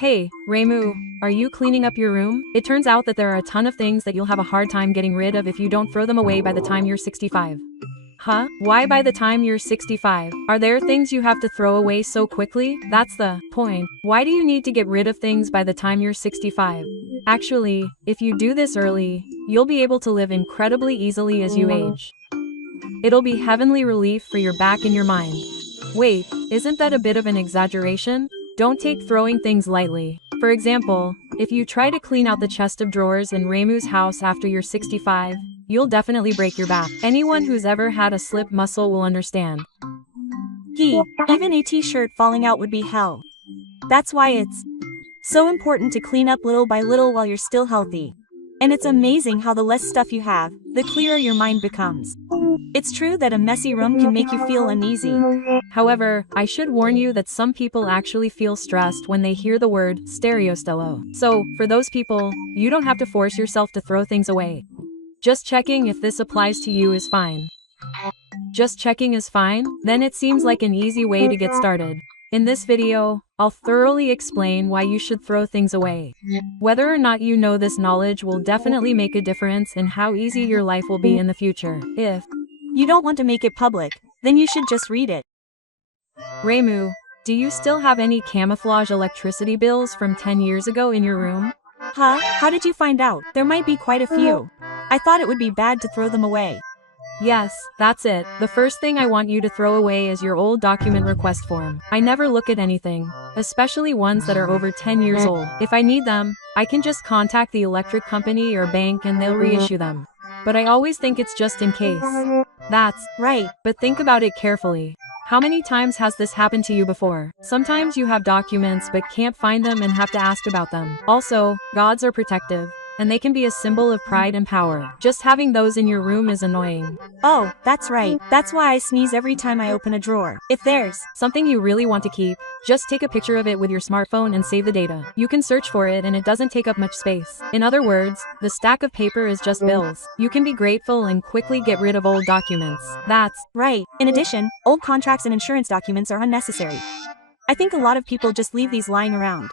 Hey, Remu, are you cleaning up your room? It turns out that there are a ton of things that you'll have a hard time getting rid of if you don't throw them away by the time you're 65. Huh? Why by the time you're 65? Are there things you have to throw away so quickly? That's the point. Why do you need to get rid of things by the time you're 65? Actually, if you do this early, you'll be able to live incredibly easily as you age. It'll be heavenly relief for your back and your mind. Wait, isn't that a bit of an exaggeration? Don't take throwing things lightly. For example, if you try to clean out the chest of drawers in Remu's house after you're 65, you'll definitely break your back. Anyone who's ever had a slip muscle will understand. Even a t-shirt falling out would be hell. That's why it's so important to clean up little by little while you're still healthy. And it's amazing how the less stuff you have, the clearer your mind becomes. It's true that a messy room can make you feel uneasy. However, I should warn you that some people actually feel stressed when they hear the word stereostello. So, for those people, you don't have to force yourself to throw things away. Just checking if this applies to you is fine. Just checking is fine? Then it seems like an easy way to get started. In this video, I'll thoroughly explain why you should throw things away. Whether or not you know this knowledge will definitely make a difference in how easy your life will be in the future. If you don't want to make it public, then you should just read it. Remu, do you still have any camouflage electricity bills from 10 years ago in your room? Huh? How did you find out? There might be quite a few. I thought it would be bad to throw them away. Yes, that's it. The first thing I want you to throw away is your old document request form. I never look at anything, especially ones that are over 10 years old. If I need them, I can just contact the electric company or bank and they'll reissue them. But I always think it's just in case. That's right, but think about it carefully. How many times has this happened to you before? Sometimes you have documents but can't find them and have to ask about them. Also, gods are protective, and they can be a symbol of pride and power. Just having those in your room is annoying. Oh, that's right. That's why I sneeze every time I open a drawer. If there's something you really want to keep, just take a picture of it with your smartphone and save the data. You can search for it and it doesn't take up much space. In other words, the stack of paper is just bills. You can be grateful and quickly get rid of old documents. That's right. In addition, old contracts and insurance documents are unnecessary. I think a lot of people just leave these lying around.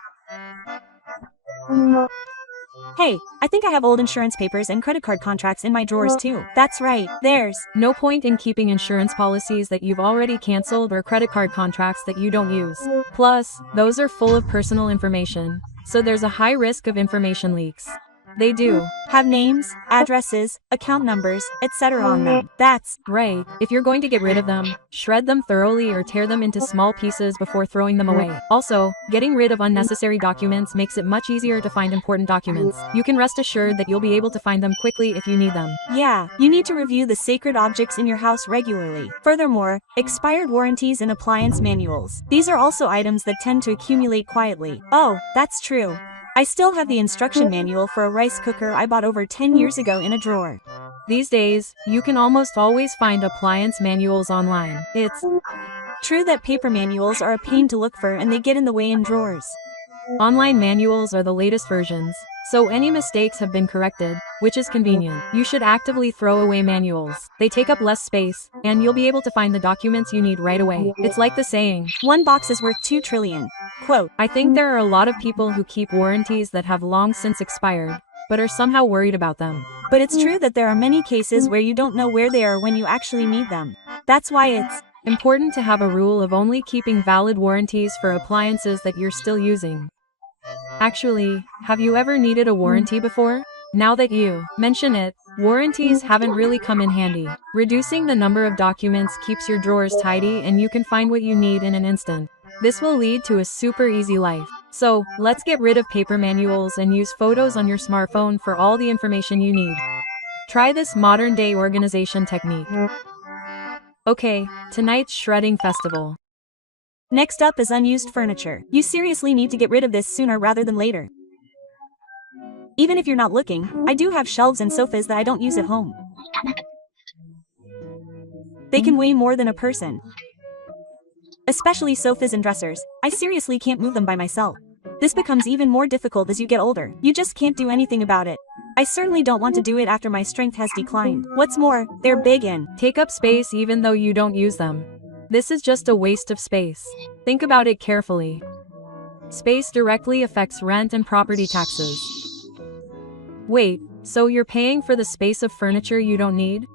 Hey, I think I have old insurance papers and credit card contracts in my drawers too. That's right, there's no point in keeping insurance policies that you've already canceled or credit card contracts that you don't use. Plus, those are full of personal information, so there's a high risk of information leaks. They do have names, addresses, account numbers, etc. on them. That's right. If you're going to get rid of them, shred them thoroughly or tear them into small pieces before throwing them away. Also, getting rid of unnecessary documents makes it much easier to find important documents. You can rest assured that you'll be able to find them quickly if you need them. Yeah, you need to review the sacred objects in your house regularly. Furthermore, expired warranties and appliance manuals. These are also items that tend to accumulate quietly. Oh, that's true. I still have the instruction manual for a rice cooker I bought over 10 years ago in a drawer. These days, you can almost always find appliance manuals online. It's true that paper manuals are a pain to look for and they get in the way in drawers. Online manuals are the latest versions, so any mistakes have been corrected, which is convenient. You should actively throw away manuals. They take up less space, and you'll be able to find the documents you need right away. It's like the saying, one box is worth 2 trillion. Quote, I think there are a lot of people who keep warranties that have long since expired, but are somehow worried about them. But it's true that there are many cases where you don't know where they are when you actually need them. That's why it's important to have a rule of only keeping valid warranties for appliances that you're still using. Actually, have you ever needed a warranty before? Now that you mention it, warranties haven't really come in handy. Reducing the number of documents keeps your drawers tidy and you can find what you need in an instant. This will lead to a super easy life. So, let's get rid of paper manuals and use photos on your smartphone for all the information you need. Try this modern-day organization technique. Okay, tonight's shredding festival. Next up is unused furniture. You seriously need to get rid of this sooner rather than later. Even if you're not looking, I do have shelves and sofas that I don't use at home. They can weigh more than a person. Especially sofas and dressers. I seriously can't move them by myself. This becomes even more difficult as you get older. You just can't do anything about it. I certainly don't want to do it after my strength has declined. What's more, they're big and take up space even though you don't use them. This is just a waste of space. Think about it carefully. Space directly affects rent and property taxes. Wait, so you're paying for the space of furniture you don't need?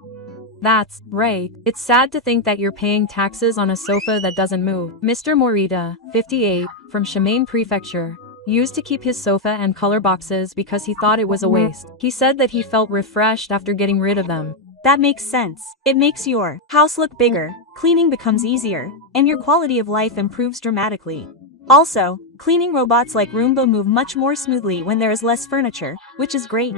That's right. It's sad to think that you're paying taxes on a sofa that doesn't move. Mr. Morita, 58, from Shimane Prefecture, used to keep his sofa and color boxes because he thought it was a waste. He said that he felt refreshed after getting rid of them. That makes sense. It makes your house look bigger, cleaning becomes easier, and your quality of life improves dramatically. Also, cleaning robots like Roomba move much more smoothly when there is less furniture, which is great.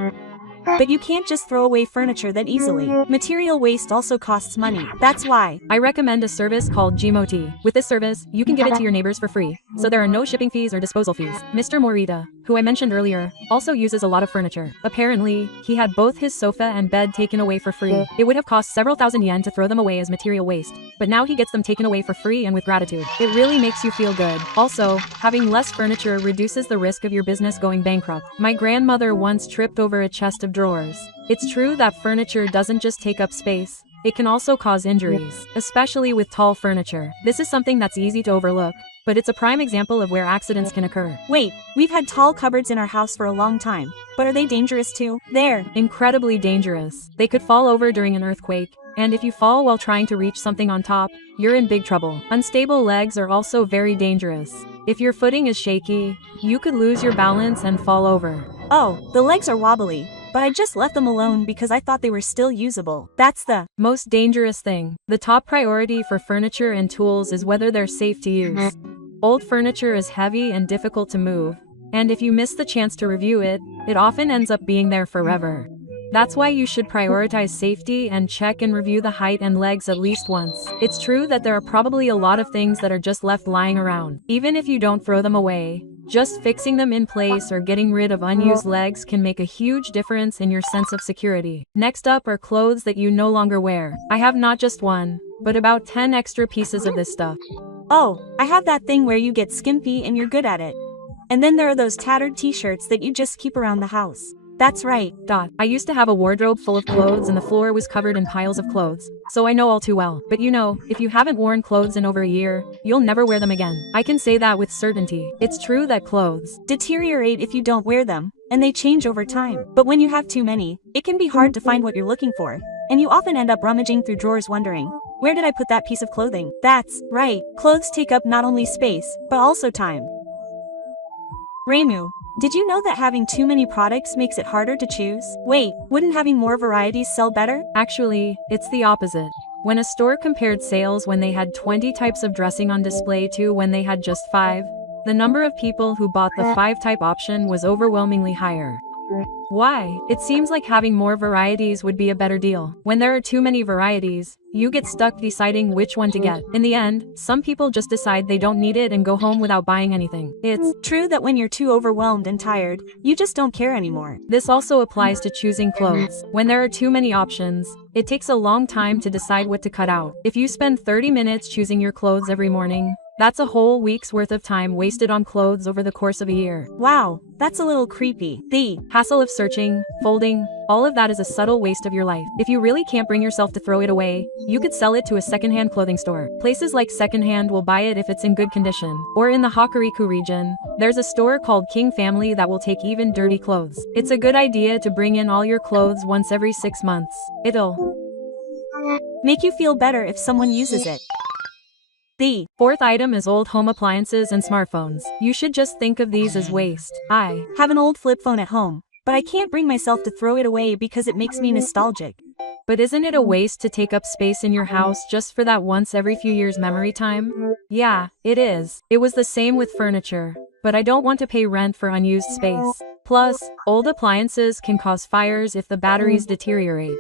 But you can't just throw away furniture that easily. Material waste also costs money. That's why I recommend a service called Gmoti. With this service, you can give it to your neighbors for free, so there are no shipping fees or disposal fees. Mr. Morita, who I mentioned earlier, also uses a lot of furniture. Apparently, he had both his sofa and bed taken away for free. It would have cost several thousand yen to throw them away as material waste, but now he gets them taken away for free and with gratitude. It really makes you feel good. Also, having less furniture reduces the risk of your business going bankrupt. My grandmother once tripped over a chest of drawers. It's true that furniture doesn't just take up space, it can also cause injuries, especially with tall furniture. This is something that's easy to overlook, but it's a prime example of where accidents can occur. Wait, we've had tall cupboards in our house for a long time, but are they dangerous too? They're incredibly dangerous. They could fall over during an earthquake, and if you fall while trying to reach something on top, you're in big trouble. Unstable legs are also very dangerous. If your footing is shaky, you could lose your balance and fall over. Oh, the legs are wobbly, but I just left them alone because I thought they were still usable. That's the most dangerous thing. The top priority for furniture and tools is whether they're safe to use. Old furniture is heavy and difficult to move, and if you miss the chance to review it, it often ends up being there forever. That's why you should prioritize safety and check and review the height and legs at least once. It's true that there are probably a lot of things that are just left lying around. Even if you don't throw them away, just fixing them in place or getting rid of unused legs can make a huge difference in your sense of security. Next up are clothes that you no longer wear. I have not just one, but about 10 extra pieces of this stuff. Oh, I have that thing where you get skimpy and you're good at it. And then there are those tattered t-shirts that you just keep around the house. That's right. I used to have a wardrobe full of clothes and the floor was covered in piles of clothes, so I know all too well. But you know, if you haven't worn clothes in over a year, you'll never wear them again. I can say that with certainty. It's true that clothes deteriorate if you don't wear them, and they change over time. But when you have too many, it can be hard to find what you're looking for, and you often end up rummaging through drawers wondering, where did I put that piece of clothing? That's right. Clothes take up not only space, but also time. Reimu, did you know that having too many products makes it harder to choose? Wait, wouldn't having more varieties sell better? Actually, it's the opposite. When a store compared sales when they had 20 types of dressing on display to when they had just 5, the number of people who bought the 5-type option was overwhelmingly higher. Why? It seems like having more varieties would be a better deal. When there are too many varieties, you get stuck deciding which one to get. In the end, some people just decide they don't need it and go home without buying anything. It's true that when you're too overwhelmed and tired, you just don't care anymore. This also applies to choosing clothes. When there are too many options, it takes a long time to decide what to cut out. If you spend 30 minutes choosing your clothes every morning, that's a whole week's worth of time wasted on clothes over the course of a year. Wow, that's a little creepy. The hassle of searching, folding, all of that is a subtle waste of your life. If you really can't bring yourself to throw it away, you could sell it to a secondhand clothing store. Places like Secondhand will buy it if it's in good condition. Or in the Hokuriku region, there's a store called King Family that will take even dirty clothes. It's a good idea to bring in all your clothes once every 6 months. It'll make you feel better if someone uses it. The 4th item is old home appliances and smartphones. You should just think of these as waste. I have an old flip phone at home, but I can't bring myself to throw it away because it makes me nostalgic. But isn't it a waste to take up space in your house just for that once every few years memory time? Yeah, it is. It was the same with furniture, but I don't want to pay rent for unused space. Plus, old appliances can cause fires if the batteries deteriorate.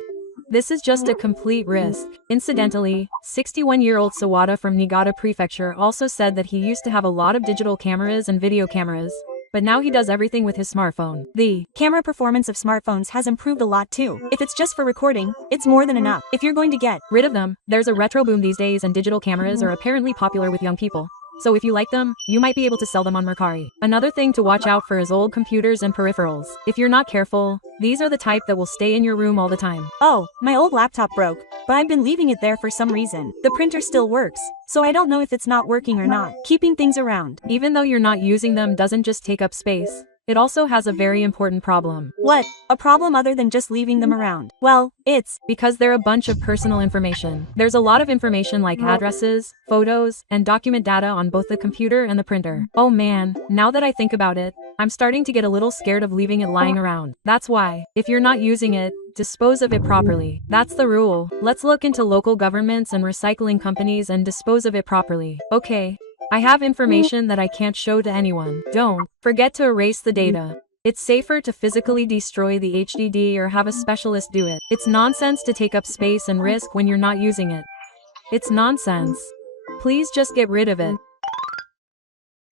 This is just a complete risk. Incidentally, 61-year-old Sawada from Niigata Prefecture also said that he used to have a lot of digital cameras and video cameras, but now he does everything with his smartphone. The camera performance of smartphones has improved a lot too. If it's just for recording, it's more than enough. If you're going to get rid of them, there's a retro boom these days and digital cameras are apparently popular with young people. so if you like them, you might be able to sell them on Mercari. Another thing to watch out for is old computers and peripherals. If you're not careful, these are the type that will stay in your room all the time. Oh, my old laptop broke, but I've been leaving it there for some reason. The printer still works, so I don't know if it's not working or not. Keeping things around, Even though you're not using them, doesn't just take up space. It also has a very important problem. what? A problem other than just leaving them around? Well, it's Because they're a bunch of personal information. There's a lot of information like addresses, photos, and document data on both the computer and the printer. Oh man, now that I think about it, I'm starting to get a little scared of leaving it lying around. That's why, if you're not using it, dispose of it properly. That's the rule. Let's look into local governments and recycling companies and dispose of it properly. Okay. I have information that I can't show to anyone. Don't forget to erase the data. It's safer to physically destroy the HDD or have a specialist do it. It's nonsense to take up space and risk when you're not using it. It's nonsense. Please just get rid of it.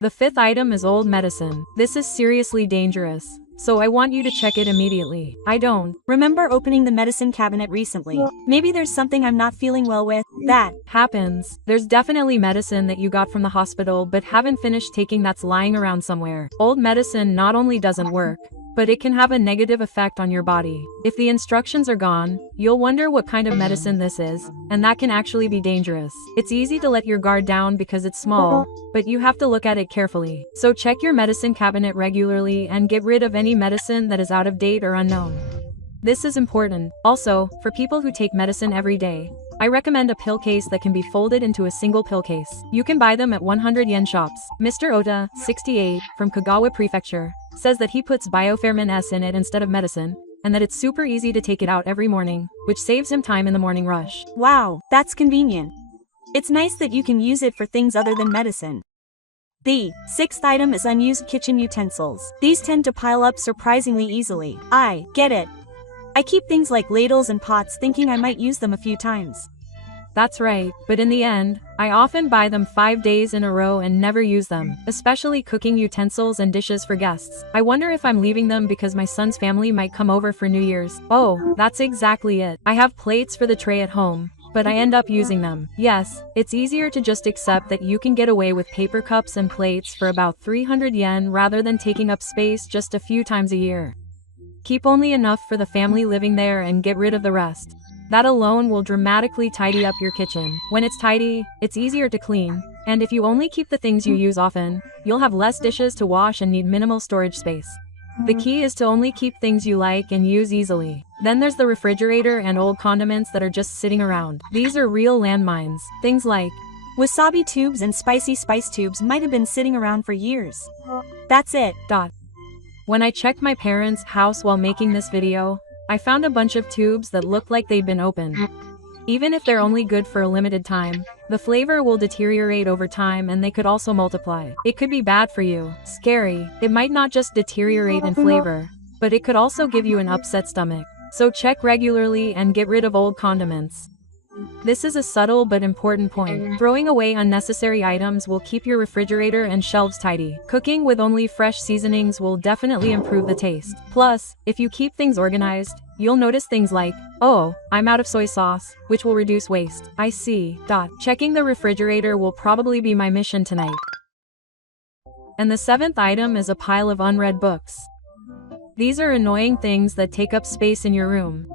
The fifth item is old medicine. This is seriously dangerous, so I want you to check it immediately. I don't remember opening the medicine cabinet recently. Maybe there's something I'm not feeling well with. That happens. There's definitely medicine that you got from the hospital but haven't finished taking that's lying around somewhere. Old medicine not only doesn't work, but it can have a negative effect on your body. If the instructions are gone, you'll wonder what kind of medicine this is, and that can actually be dangerous. It's easy to let your guard down because it's small, but you have to look at it carefully. So check your medicine cabinet regularly and get rid of any medicine that is out of date or unknown. This is important. Also, for people who take medicine every day, I recommend a pill case that can be folded into a single pill case. You can buy them at 100 yen shops. Mr. Ota, 68, from Kagawa Prefecture, says that he puts Biofermin S in it instead of medicine, and that it's super easy to take it out every morning, which saves him time in the morning rush. Wow, that's convenient. It's nice that you can use it for things other than medicine. The sixth item is unused kitchen utensils. These tend to pile up surprisingly easily. I get it. I keep things like ladles and pots thinking I might use them a few times. That's right, but in the end, I often buy them 5 days in a row and never use them, especially cooking utensils and dishes for guests. I wonder if I'm leaving them because my son's family might come over for New Year's. Oh, that's exactly it. I have plates for the tray at home, but I end up using them. Yes, it's easier to just accept that you can get away with paper cups and plates for about 300 yen rather than taking up space just a few times a year. Keep only enough for the family living there and get rid of the rest. That alone will dramatically tidy up your kitchen. When it's tidy, it's easier to clean, and if you only keep the things you use often, you'll have less dishes to wash and need minimal storage space. The key is to only keep things you like and use easily. Then there's the refrigerator and old condiments that are just sitting around. These are real landmines. Things like wasabi tubes and spicy spice tubes might have been sitting around for years. That's it. When I checked my parents' house while making this video, I found a bunch of tubes that looked like they'd been opened. Even if they're only good for a limited time, the flavor will deteriorate over time and they could also multiply. It could be bad for you. Scary. It might not just deteriorate in flavor, but it could also give you an upset stomach. So check regularly and get rid of old condiments. This is a subtle but important point. Throwing away unnecessary items will keep your refrigerator and shelves tidy. Cooking with only fresh seasonings will definitely improve the taste. Plus, if you keep things organized, you'll notice things like, oh, I'm out of soy sauce, which will reduce waste. I see. Checking the refrigerator will probably be my mission tonight. And the seventh item is a pile of unread books. These are annoying things that take up space in your room.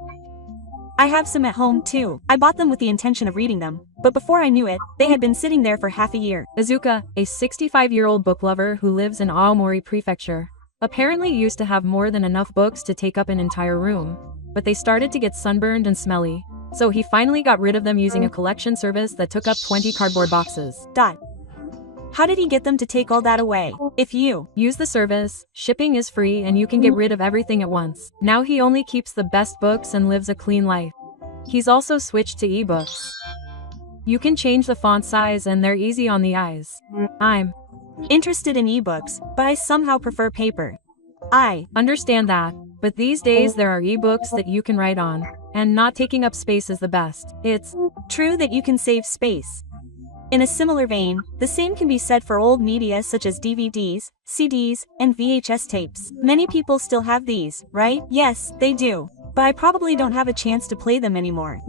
I have some at home too. I bought them with the intention of reading them, but before I knew it, they had been sitting there for half a year. Izuka, a 65-year-old book lover who lives in Aomori Prefecture, apparently used to have more than enough books to take up an entire room, but they started to get sunburned and smelly, so he finally got rid of them using a collection service that took up 20 cardboard boxes. How did he get them to take all that away? If you use the service, shipping is free and you can get rid of everything at once. Now he only keeps the best books and lives a clean life. He's also switched to ebooks. You can change the font size and they're easy on the eyes. I'm interested in ebooks, but I somehow prefer paper. I understand that, but these days there are ebooks that you can write on, and not taking up space is the best. It's true that you can save space. In a similar vein, the same can be said for old media such as DVDs, CDs, and VHS tapes. Many people still have these, right? Yes, they do. but I probably don't have a chance to play them anymore.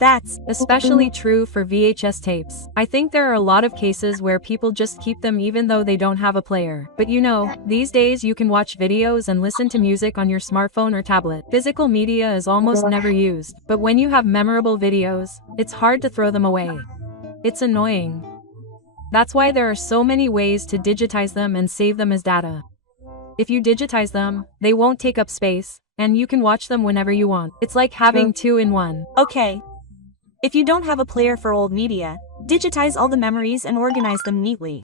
That's especially true for VHS tapes. I think there are a lot of cases where people just keep them even though they don't have a player. But you know, these days you can watch videos and listen to music on your smartphone or tablet. Physical media is almost never used, but when you have memorable videos, it's hard to throw them away. It's annoying. That's why there are so many ways to digitize them and save them as data. If you digitize them, they won't take up space, and you can watch them whenever you want. It's like having two in one. okay. If you don't have a player for old media, digitize all the memories and organize them neatly.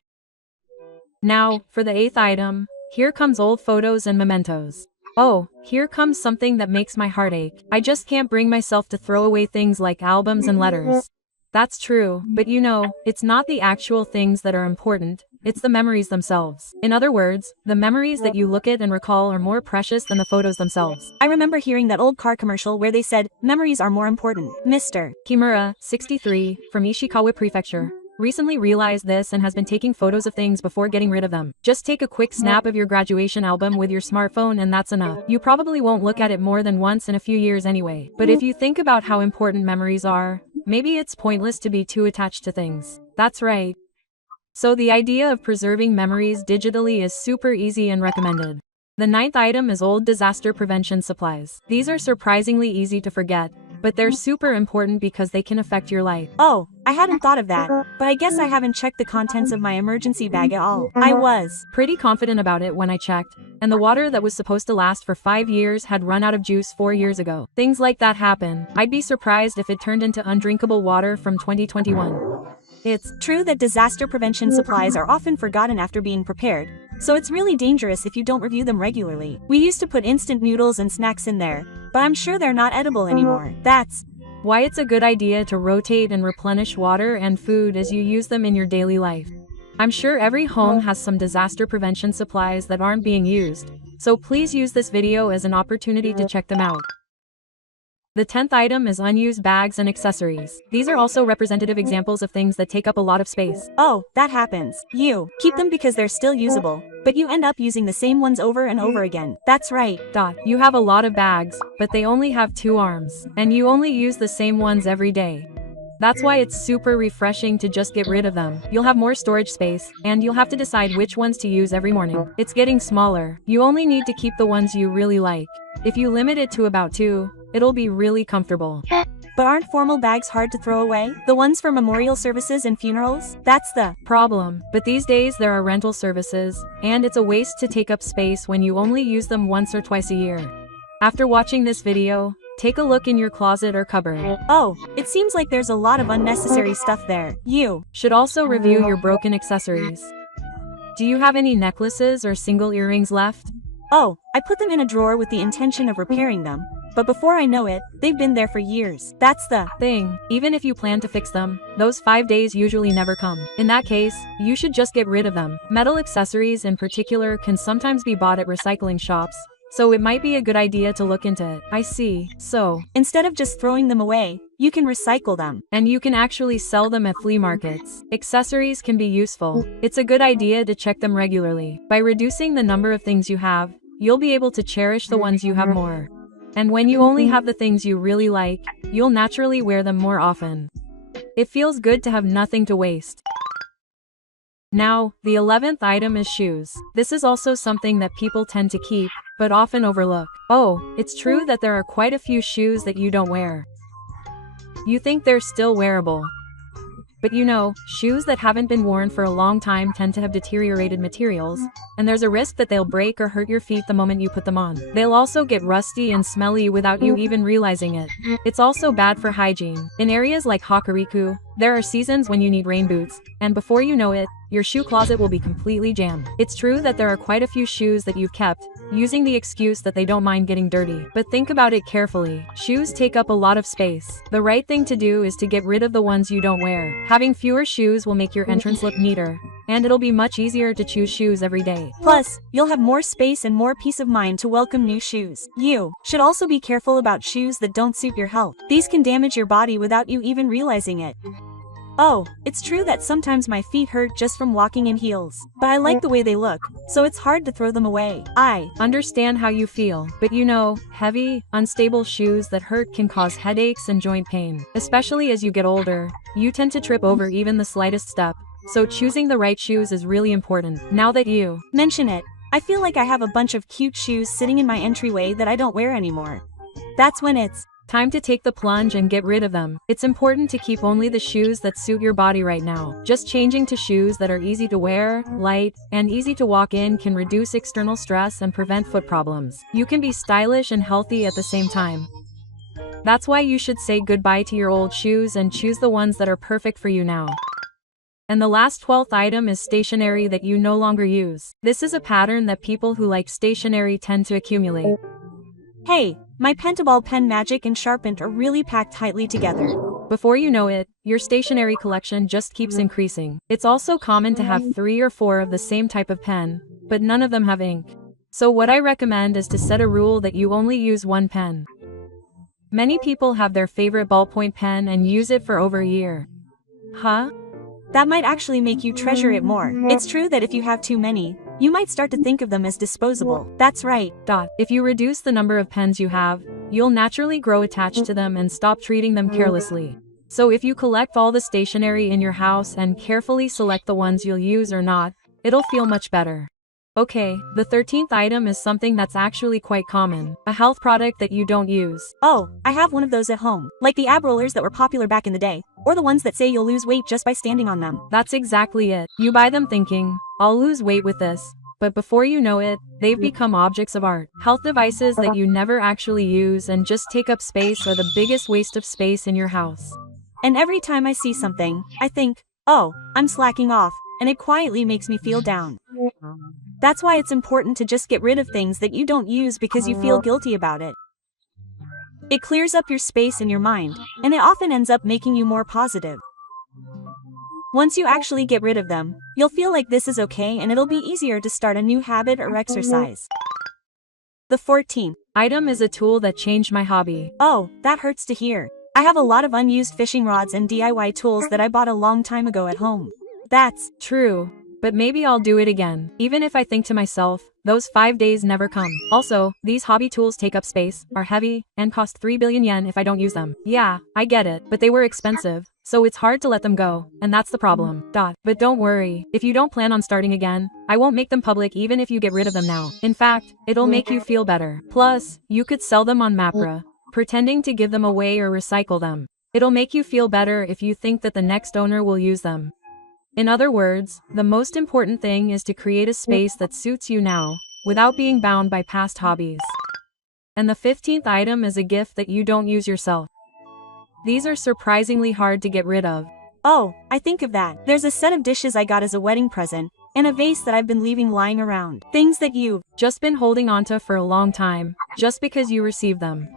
Now, for the 8th item, here comes old photos and mementos. Oh, here comes something that makes my heart ache. I just can't bring myself to throw away things like albums and letters. That's true, but you know, it's not the actual things that are important, it's the memories themselves. In other words, the memories that you look at and recall are more precious than the photos themselves. I remember hearing that old car commercial where they said, memories are more important. Mr. Kimura, 63, from Ishikawa Prefecture, recently realized this and has been taking photos of things before getting rid of them. Just take a quick snap of your graduation album with your smartphone and that's enough. You probably won't look at it more than once in a few years anyway. But if you think about how important memories are, maybe it's pointless to be too attached to things. That's right. So the idea of preserving memories digitally is super easy and recommended. The 9th item is old disaster prevention supplies. These are surprisingly easy to forget, but they're super important because they can affect your life. Oh, I hadn't thought of that, but I guess I haven't checked the contents of my emergency bag at all. I was pretty confident about it when I checked, and the water that was supposed to last for 5 years had run out of juice 4 years ago. Things like that happen. I'd be surprised if it turned into undrinkable water from 2021. It's true that disaster prevention supplies are often forgotten after being prepared, so it's really dangerous if you don't review them regularly. We used to put instant noodles and snacks in there, but I'm sure they're not edible anymore. That's why it's a good idea to rotate and replenish water and food as you use them in your daily life. I'm sure every home has some disaster prevention supplies that aren't being used, so please use this video as an opportunity to check them out. The 10th item is unused bags and accessories. These are also representative examples of things that take up a lot of space. Oh, that happens. You keep them because they're still usable, but you end up using the same ones over and over again. That's right. You have a lot of bags, but they only have 2 arms, and you only use the same ones every day. That's why it's super refreshing to just get rid of them. You'll have more storage space, and you'll have to decide which ones to use every morning. It's getting smaller. You only need to keep the ones you really like. If you limit it to about 2, it'll be really comfortable. But aren't formal bags hard to throw away? The ones for memorial services and funerals? That's the problem. But these days there are rental services, and it's a waste to take up space when you only use them once or twice a year. After watching this video, take a look in your closet or cupboard. Oh, it seems like there's a lot of unnecessary stuff there. You should also review your broken accessories. Do you have any necklaces or single earrings left? Oh, I put them in a drawer with the intention of repairing them, but before I know it, they've been there for years. That's the thing. Even if you plan to fix them, those 5 days usually never come. In that case, you should just get rid of them. Metal accessories in particular can sometimes be bought at recycling shops, so it might be a good idea to look into it. I see. So, instead of just throwing them away, you can recycle them. And you can actually sell them at flea markets. Accessories can be useful. It's a good idea to check them regularly. By reducing the number of things you have, you'll be able to cherish the ones you have more. And when you only have the things you really like, you'll naturally wear them more often. It feels good to have nothing to waste. Now, the 11th item is shoes. This is also something that people tend to keep, but often overlook. Oh, it's true that there are quite a few shoes that you don't wear. You think they're still wearable. But you know, shoes that haven't been worn for a long time tend to have deteriorated materials, and there's a risk that they'll break or hurt your feet the moment you put them on. They'll also get rusty and smelly without you even realizing it. It's also bad for hygiene. In areas like Hokuriku, there are seasons when you need rain boots, and before you know it, your shoe closet will be completely jammed. It's true that there are quite a few shoes that you've kept, using the excuse that they don't mind getting dirty. But think about it carefully. Shoes take up a lot of space. The right thing to do is to get rid of the ones you don't wear. Having fewer shoes will make your entrance look neater, and it'll be much easier to choose shoes every day. Plus, you'll have more space and more peace of mind to welcome new shoes. You should also be careful about shoes that don't suit your health. These can damage your body without you even realizing it. Oh, it's true that sometimes my feet hurt just from walking in heels. But I like the way they look, so it's hard to throw them away. I understand how you feel, but you know, heavy, unstable shoes that hurt can cause headaches and joint pain. Especially as you get older, you tend to trip over even the slightest step. So choosing the right shoes is really important. Now that you mention it, I feel like I have a bunch of cute shoes sitting in my entryway that I don't wear anymore. That's when it's time to take the plunge and get rid of them. It's important to keep only the shoes that suit your body right now. Just changing to shoes that are easy to wear, light, and easy to walk in can reduce external stress and prevent foot problems. You can be stylish and healthy at the same time. That's why you should say goodbye to your old shoes and choose the ones that are perfect for you now. And the last 12th item is stationery that you no longer use. This is a pattern that people who like stationery tend to accumulate. Hey, my Pentaball pen magic and sharpened are really packed tightly together. Before you know it, your stationery collection just keeps increasing. It's also common to have 3 or 4 of the same type of pen, but none of them have ink. So what I recommend is to set a rule that you only use one pen. Many people have their favorite ballpoint pen and use it for over a year. Huh? That might actually make you treasure it more. It's true that if you have too many, you might start to think of them as disposable. That's right. If you reduce the number of pens you have, you'll naturally grow attached to them and stop treating them carelessly. So if you collect all the stationery in your house and carefully select the ones you'll use or not, it'll feel much better. Okay, the 13th item is something that's actually quite common, a health product that you don't use. Oh, I have one of those at home, like the ab rollers that were popular back in the day, or the ones that say you'll lose weight just by standing on them. That's exactly it. You buy them thinking, I'll lose weight with this. But before you know it, they've become objects of art. Health devices that you never actually use and just take up space are the biggest waste of space in your house. And every time I see something, I think, oh, I'm slacking off, and it quietly makes me feel down. That's why it's important to just get rid of things that you don't use because you feel guilty about it. It clears up your space in your mind, and it often ends up making you more positive. Once you actually get rid of them, you'll feel like this is okay and it'll be easier to start a new habit or exercise. The 14th item is a tool that changed my hobby. Oh, that hurts to hear. I have a lot of unused fishing rods and DIY tools that I bought a long time ago at home. That's true. But maybe I'll do it again, even if I think to myself, those 5 days never come. Also, these hobby tools take up space, are heavy, and cost 3 billion yen if I don't use them. Yeah, I get it, but they were expensive, so it's hard to let them go, and that's the problem. But don't worry, if you don't plan on starting again, I won't make them public even if you get rid of them now. In fact, it'll make you feel better. Plus, you could sell them on Mapra, pretending to give them away or recycle them. It'll make you feel better if you think that the next owner will use them. In other words, the most important thing is to create a space that suits you now, without being bound by past hobbies. And the 15th item is a gift that you don't use yourself. These are surprisingly hard to get rid of. Oh, I think of that. There's a set of dishes I got as a wedding present, and a vase that I've been leaving lying around. Things that you've just been holding onto for a long time, just because you received them.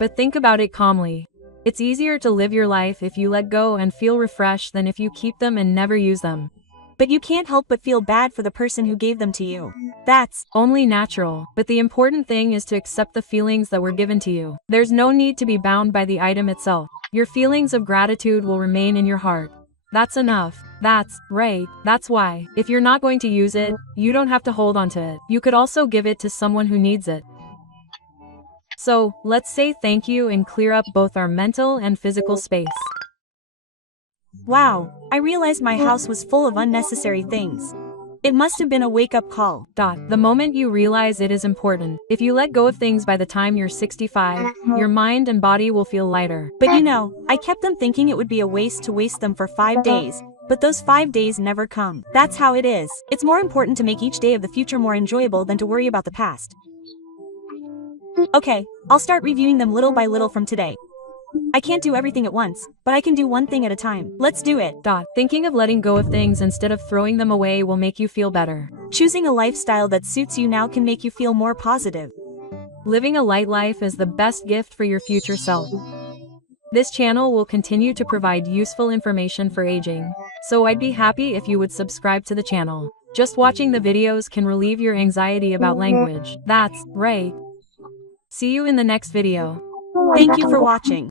But think about it calmly. It's easier to live your life if you let go and feel refreshed than if you keep them and never use them. But you can't help but feel bad for the person who gave them to you. That's only natural. But the important thing is to accept the feelings that were given to you. There's no need to be bound by the item itself. Your feelings of gratitude will remain in your heart. That's enough. That's right. That's why, if you're not going to use it, you don't have to hold on to it. You could also give it to someone who needs it. So, let's say thank you and clear up both our mental and physical space. Wow, I realized my house was full of unnecessary things. It must have been a wake-up call. The moment you realize it is important, if you let go of things by the time you're 65, your mind and body will feel lighter. But you know, I kept on thinking it would be a waste to waste them for 5 days. But those 5 days never come. That's how it is. It's more important to make each day of the future more enjoyable than to worry about the past. Okay, I'll start reviewing them little by little from today. I can't do everything at once, but I can do one thing at a time. Let's do it. Thinking of letting go of things instead of throwing them away will make you feel better. Choosing a lifestyle that suits you now can make you feel more positive. Living a light life is the best gift for your future self. This channel will continue to provide useful information for aging, so I'd be happy if you would subscribe to the channel. Just watching the videos can relieve your anxiety about language. That's right. See you in the next video. Thank you for watching.